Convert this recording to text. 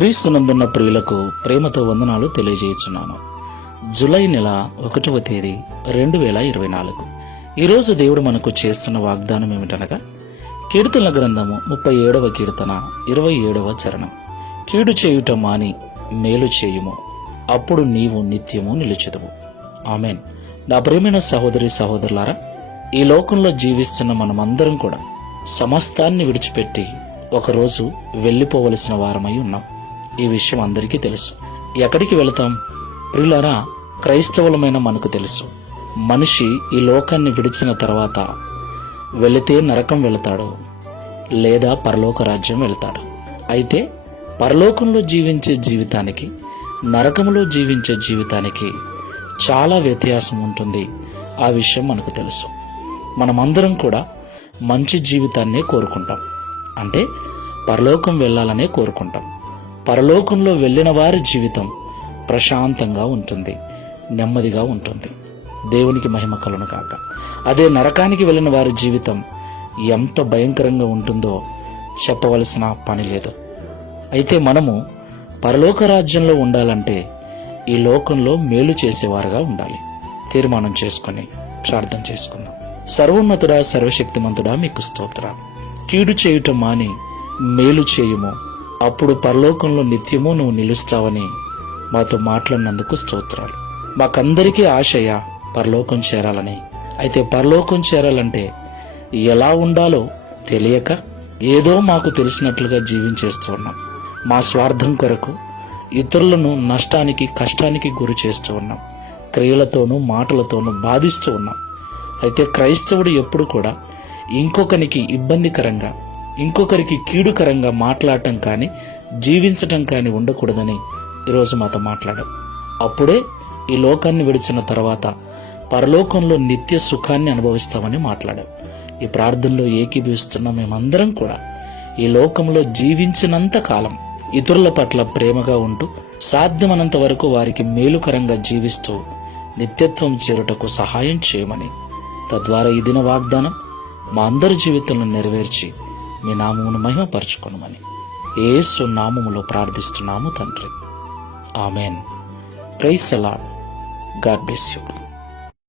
క్రీస్తునందున్న ప్రియులకు ప్రేమతో వందనాలు తెలియజేస్తున్నాను జులై నెల ఒకటవ తేదీ రెండు వేల ఇరవై నాలుగు. ఈరోజు దేవుడు మనకు చేస్తున్న వాగ్దానం ఏమిటనగా కీర్తనల గ్రంథము ముప్పై ఏడవ కీర్తన ఇరవై ఏడవ చరణం. కీడు చేయుట మాని మేలు చేయుము అప్పుడు నీవు నిత్యము నిలుచుదువు. ఆమెన్. నా ప్రేమైన సహోదరి సహోదరులారా ఈ లోకంలో జీవిస్తున్న మనమందరం కూడా సమస్తాన్ని విడిచిపెట్టి ఒకరోజు వెళ్ళిపోవలసిన వారమై ఉన్నాం. ఈ విషయం అందరికీ తెలుసు. ఎక్కడికి వెళతాం? ప్రిలరా క్రైస్తవులమైన మనకు తెలుసు. మనిషి ఈ లోకాన్ని విడిచిన తర్వాత వెళితే నరకం వెళతాడు లేదా పరలోక రాజ్యం వెళతాడు. అయితే పరలోకంలో జీవించే జీవితానికి నరకంలో జీవించే జీవితానికి చాలా వ్యత్యాసం ఉంటుంది. ఆ విషయం మనకు తెలుసు. మనమందరం కూడా మంచి జీవితాన్నే కోరుకుంటాం. అంటే పరలోకం వెళ్ళాలనే కోరుకుంటాం. పరలోకంలో వెళ్ళిన వారి జీవితం ప్రశాంతంగా ఉంటుంది నెమ్మదిగా ఉంటుంది. దేవునికి మహిమ కలను కాక అదే నరకానికి వెళ్ళిన వారి జీవితం ఎంత భయంకరంగా ఉంటుందో చెప్పవలసిన పని లేదు. అయితే మనము పరలోక రాజ్యంలో ఉండాలంటే ఈ లోకంలో మేలు చేసేవారుగా ఉండాలి. తీర్మానం చేసుకొని ప్రార్థన చేసుకుందాం. సర్వోన్నతుడా సర్వశక్తిమంతుడా మీకు స్తోత్ర కీడు చేయుట మాని మేలు చేయుము. అప్పుడు పరలోకంలో నిత్యము నువ్వు నిలుస్తావని మాతో మాట్లాడినందుకు స్తోత్రాలు. మాకందరికీ ఆశయ పరలోకం చేరాలని. అయితే పరలోకం చేరాలంటే ఎలా ఉండాలో తెలియక ఏదో మాకు తెలిసినట్లుగా జీవించేస్తూ ఉన్నాం. మా స్వార్థం కొరకు ఇతరులను నష్టానికి కష్టానికి గురి చేస్తూ ఉన్నాం. క్రియలతోనూ మాటలతోనూ బాధిస్తూ ఉన్నాం. అయితే క్రైస్తవుడు ఎప్పుడు కూడా ఇంకొకనికి ఇబ్బందికరంగా ఇంకొకరికి కీడుకరంగా మాట్లాడటం కానీ జీవించటం కానీ ఉండకూడదని ఈరోజు మాతో మాట్లాడాం. అప్పుడే ఈ లోకాన్ని విడిచిన తర్వాత పరలోకంలో నిత్య సుఖాన్ని అనుభవిస్తామని మాట్లాడాం. ఈ ప్రార్థనలో ఏకీభవిస్తున్న మేమందరం కూడా. ఈ లోకంలో జీవించినంత కాలం ఇతరుల పట్ల ప్రేమగా ఉంటూ సాధ్యమనంత వరకు వారికి మేలుకరంగా జీవిస్తూ నిత్యత్వం చేరుటకు సహాయం చేయమని తద్వారా ఈ దిన వాగ్దానం మా అందరి జీవితంలో నెరవేర్చి మీ నామమును మహిమపరచుకొనమని. ఏసు నామములో ప్రార్థిస్తున్నాము తండ్రి. Amen. Praise the lord God bless you.